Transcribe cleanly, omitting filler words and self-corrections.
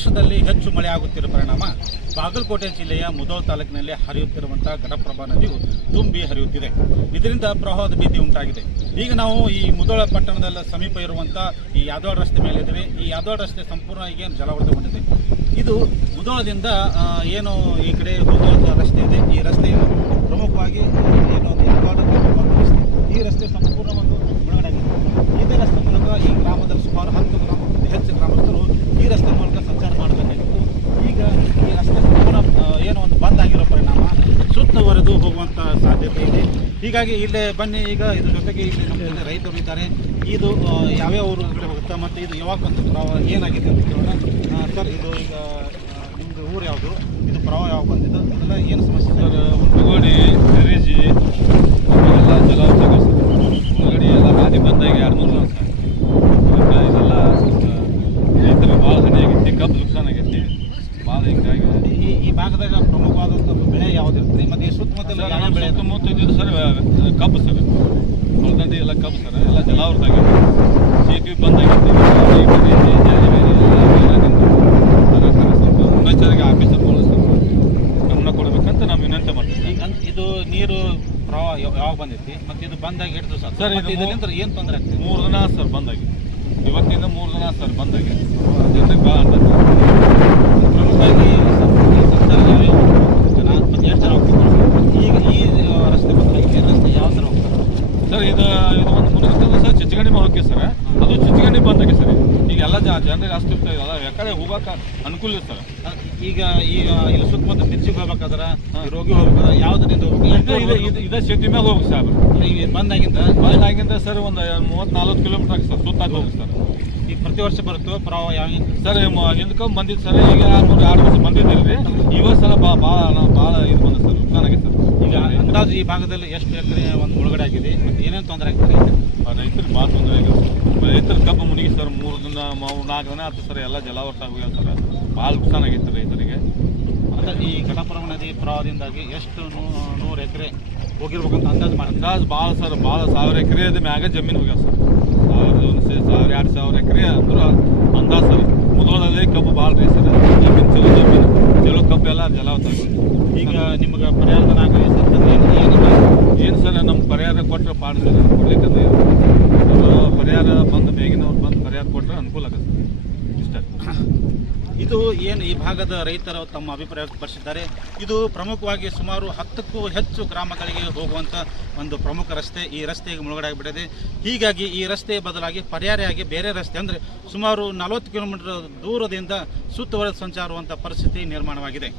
ರಾಷ್ಟ್ರದಲ್ಲಿ ಹೆಚ್ಚು ಮಳೆ ಆಗುತ್ತಿರುವ ಪರಿಣಾಮ ಬಾಗಲಕೋಟೆ ಜಿಲ್ಲೆಯ ಮುಧೋಳ ತಾಲೂಕಿನಲ್ಲಿ ಹರಿಯುತ್ತಿರುವಂತಹ ಘಟಪ್ರಭಾ ನದಿಯು ತುಂಬಿ ಹರಿಯುತ್ತಿದೆ. ಇದರಿಂದ ಪ್ರವಾಹದ ಭೀತಿ ಉಂಟಾಗಿದೆ. ಈಗ ನಾವು ಈ ಮುಧೋಳ ಪಟ್ಟಣದ ಸಮೀಪ ಇರುವಂಥ ಈ ಯಾದವಾಡ ರಸ್ತೆ ಮೇಲೆ ಇದ್ದೇವೆ. ಈ ಯಾದವಾಡ ರಸ್ತೆ ಸಂಪೂರ್ಣ ಈಗ ಜಲಾವೃತಗೊಂಡಿದೆ. ಇದು ಮುಧೋಳದಿಂದ ಏನು ಈ ಕಡೆ ಹೋಗುವಂಥ ರಸ್ತೆ ಇದೆ. ಈ ರಸ್ತೆಯು ಪ್ರಮುಖವಾಗಿ ಏನು ಯಾದವಾಡ ರಸ್ತೆ, ಈ ರಸ್ತೆ ಸಂಪೂರ್ಣ ಒಂದು ಮುಳುಗಡೆಯಾಗಿದೆ. ಇದೇ ರಸ್ತೆ ಮೂಲಕ ಈ ಗ್ರಾಮದಲ್ಲಿ ಸುಮಾರು 10 ಗ್ರಾಮಕ್ಕಿಂತ ಹೆಚ್ಚು ಗ್ರಾಮಸ್ಥರು ಈ ರಸ್ತೆ ಮೂಲಕ ಸಂಚಾರ ಮಾಡಬೇಕಾಗಿತ್ತು. ಈಗ ಈ ರಸ್ತೆ ಸಂಪೂರ್ಣ ಏನೋ ಒಂದು ಬಂದ್ ಆಗಿರೋ ಪರಿಣಾಮ ಸುತ್ತುವರೆದು ಹೋಗುವಂಥ ಸಾಧ್ಯತೆ ಇದೆ. ಹೀಗಾಗಿ ಇಲ್ಲೇ ಬನ್ನಿ, ಈಗ ಇದ್ರ ಜೊತೆಗೆ ಇಲ್ಲಿ ನಮ್ಮ ಜೊತೆ ರೈತರು ಇದ್ದಾರೆ. ಇದು ಯಾವ್ಯಾವ ಊರು ಕಡೆ ಹೋಗುತ್ತಾ ಮತ್ತು ಇದು ಯಾವಾಗ ಬಂತು, ಪ್ರವಾಹ ಏನಾಗಿದೆ ಅಂತ ಕೇಳೋಣ. ಸರ್, ಇದು ಈಗ ನಿಮ್ಮದು ಊರು ಯಾವುದು, ಇದು ಪ್ರವಾಹ ಯಾವಾಗ ಬಂದಿದ್ದು, ಇದೆಲ್ಲ ಏನು ಸಮಸ್ಯೆ? ಸರ್, ಹುಟ್ಟಗೋಡಿ ಹೆರೇಜಿ ಎಲ್ಲ ಜಲಾವೃತ ಒಳಗಡೆ ಎಲ್ಲ ಹಾದಿ ಬಂದಾಗ 2-3 ಸರ್. ಇದೆಲ್ಲ ರೈತರಿಗೆ ಭಾಳ ಹಾನಿ ಆಗೈತಿ, ಕಬ್ಬು ನುಕ್ಸಾನ್ ಆಗೈತಿ ಭಾಳ. ಹಿಂಗಾಗಿ ಈ ಭಾಗದಾಗ ಪ್ರಮುಖವಾದಂಥ ಬೆಳೆ ಯಾವುದಿರ್ತದೆ ಮತ್ತು ಈ ಸುತ್ತಮುತ್ತಲ ಯಾವ ಬೆಳೆ? ಸುತ್ತಮುತ್ತ ಇದ್ದಿದ್ದು ಸರ್ ಕಬ್ಬು ಸರ್, ಹೊಲದಂಡಿ ಎಲ್ಲ ಕಬ್ಬು ಸರ್, ಎಲ್ಲ ಜಲಾವೃತ ಆಗೈತಿ. ಸೇತುವೆ ಬಂದಾಗೈತಿ. ಮುನ್ನೆಚ್ಚರಿಕೆ ಆಫೀಸರ್ಗಳು ಗಮನ ಕೊಡಬೇಕಂತ ನಾವು ವಿನಂತಿ ಮಾಡ್ತೀವಿ. ಈಗ ಇದು ನೀರು ಪ್ರವಾಹ ಯಾವಾಗ ಬಂದೈತಿ ಮತ್ತು ಇದು ಬಂದಾಗಿ ಹಿಡಿದು ಸರ್ ಇದರಿಂದ ಏನು ತೊಂದರೆ ಆಗ್ತದೆ? 3 ದಿನ ಸರ್ ಬಂದಾಗಿ, ಇವತ್ತಿಂದ 3 ದಿನ ಸರ್ ಬಂದಾಗಿ ಜನರಿಗೆ ಭಾಳ ಅಂತ. ಪ್ರಮುಖವಾಗಿ ಸಂಚಾರ ಜನ ಮತ್ತು ಎಷ್ಟು ಜನ ಹೋಗ್ತಾರೆ? ಈಗ ಈ ರಸ್ತೆ ಬದಲಾಗಿ ಬೇರೆ ರಸ್ತೆ ಯಾವ ಥರ ಹೋಗ್ತಾರೆ ಸರ್? ಇದು ಒಂದು ಮುಗಿಸ್ತದ ಸರ್, ಚಿಚ್ಚಗಂಡಿ ಹೋಗಿ ಸರ್, ಅದು ಚಿಚ್ಚಗಂಡಿ ಬಂದಾಗೆ ಸರ್. ಈಗ ಎಲ್ಲ ಜನರಿಗೆ ಅಷ್ಟು ಇರ್ತಾಯಿಲ್ಲ, ಯಾಕಡೆ ಹೋಗೋಕೆ ಅನುಕೂಲ ಇಲ್ಲ ಸರ್. ಈಗ ಇಲ್ಲಿ ಸುತ್ತಮುತ್ತ ತಿರ್ಚಿಗೆ ಹೋಗ್ಬೇಕಾದ್ರೆ ರೋಗಿ ಹೋಗ್ಬೇಕಾದ್ರೆ ಯಾವುದರಿಂದ ಹೋಗ್ಬೇಕು? ಇದೇ ಸೇತುವೆ ಮ್ಯಾಗ ಹೋಗಿ ಸರ್. ಈಗ ಬಂದಾಗಿಂದ ಸರ್ ಒಂದು 30-40 ಕಿಲೋಮೀಟರ್ ಆಗಿ ಸರ್, ಸುತ್ತಾಗಿ ಹೋಗಿ ಸರ್. ಈಗ ಪ್ರತಿ ವರ್ಷ ಬರುತ್ತೋ ಪ್ರವಾಹ ಯಾವ ಸರ್? ಹಿಂದ್ಕೊಂಡ್ ಬಂದಿದ್ದು ಸರ್, ಈಗ 2 ವರ್ಷ ಬಂದಿದ್ದಿಲ್ಲ ರೀ. ಈ ವರ್ಷ ಸಲ ಭಾಳ ಇದು ಬಂದ ಸರ್, ನುಕ್ಸಾನ್ ಆಗಿದೆ ಸರ್. ಈಗ ಅಂದಾಜು ಈ ಭಾಗದಲ್ಲಿ ಎಷ್ಟು ಎಕರೆ ಒಂದು ಮುಳುಗಡೆ ಆಗಿದೆ ಮತ್ತು ಏನೇನು ತೊಂದರೆ ಆಗ್ತದೆ? ರೈತರಿಗೆ ಭಾಳ ತೊಂದರೆ ಆಗಿದೆ. ರೈತರು ಕಬ್ಬು ಮುನಿಗಿ ಸರ್, 3 ದಿನ 4 ದಿನ ಆಯ್ತು ಸರ್, ಎಲ್ಲ ಜಲಾವೃತ ಹೋಗ್ಯಾವ ಸರ್. ಭಾಳ ನುಕ್ಸಾನ್ ಆಗೈತೆ ರೈತರಿಗೆ. ಅಂದರೆ ಈ ಘಟಪ್ರಭಾ ನದಿ ಪ್ರವಾಹದಿಂದಾಗಿ ಎಷ್ಟು 100 ಎಕರೆ ಹೋಗಿರ್ಬೇಕಂತ ಅಂದಾಜು ಮಾಡಿ? ಅಂದಾಜು ಭಾಳ ಸರ್, ಭಾಳ 1000 ಎಕರೆ ಅದು ಮ್ಯಾಗ ಜಮೀನು ಹೋಗ್ಯಾವ ಸರ್. 1000-2,000 ಎಕರೆ ಅಂದ್ರೆ ಅಂದಾಜು ಸರ್. ಮುಧೋಳದಲ್ಲಿ ಕಬ್ಬು ಭಾಳ ರೀ ಸರ್. ಈಗಿನ ಚಲೋ ಕಬ್ಬು ಎಲ್ಲ ಜಲಾವೃತ ಆಗಿದೆ. ಈಗ ನಿಮ್ಗೆ ಪರಿಹಾರದ ಆಗಲಿ ಏನು ಸರ್, ನಮ್ಮ ಪರಿಹಾರ ಕೊಟ್ಟರೆ ಪಾಡು ಸರ್. ಕೊಡ್ಲಿಕ್ಕೆ ಪರಿಹಾರ ಬಂದು ಮೇಗಿನವ್ರು ಬಂದು ಪರಿಹಾರ ಕೊಟ್ಟರೆ ಅನುಕೂಲ ಆಗುತ್ತೆ ಇಷ್ಟ. ಇದು ಏನು ಈ ಭಾಗದ ರೈತರು ತಮ್ಮ ಅಭಿಪ್ರಾಯ ವ್ಯಕ್ತಪಡಿಸಿದ್ದಾರೆ. ಇದು ಪ್ರಮುಖವಾಗಿ ಸುಮಾರು 10ಕ್ಕೂ ಹೆಚ್ಚು ಗ್ರಾಮಗಳಿಗೆ ಹೋಗುವಂಥ ಒಂದು ಪ್ರಮುಖ ರಸ್ತೆ. ಈ ರಸ್ತೆಗೆ ಮುಳುಗಡೆ ಆಗಿಬಿಟ್ಟಿದೆ. ಹೀಗಾಗಿ ಈ ರಸ್ತೆ ಬದಲಾಗಿ ಪರ್ಯಾಯವಾಗಿ ಬೇರೆ ರಸ್ತೆ ಅಂದರೆ ಸುಮಾರು 40 ಕಿಲೋಮೀಟರ್ ದೂರದಿಂದ ಸುತ್ತುವರೆದು ಸಂಚಾರುವಂಥ ಪರಿಸ್ಥಿತಿ ನಿರ್ಮಾಣವಾಗಿದೆ.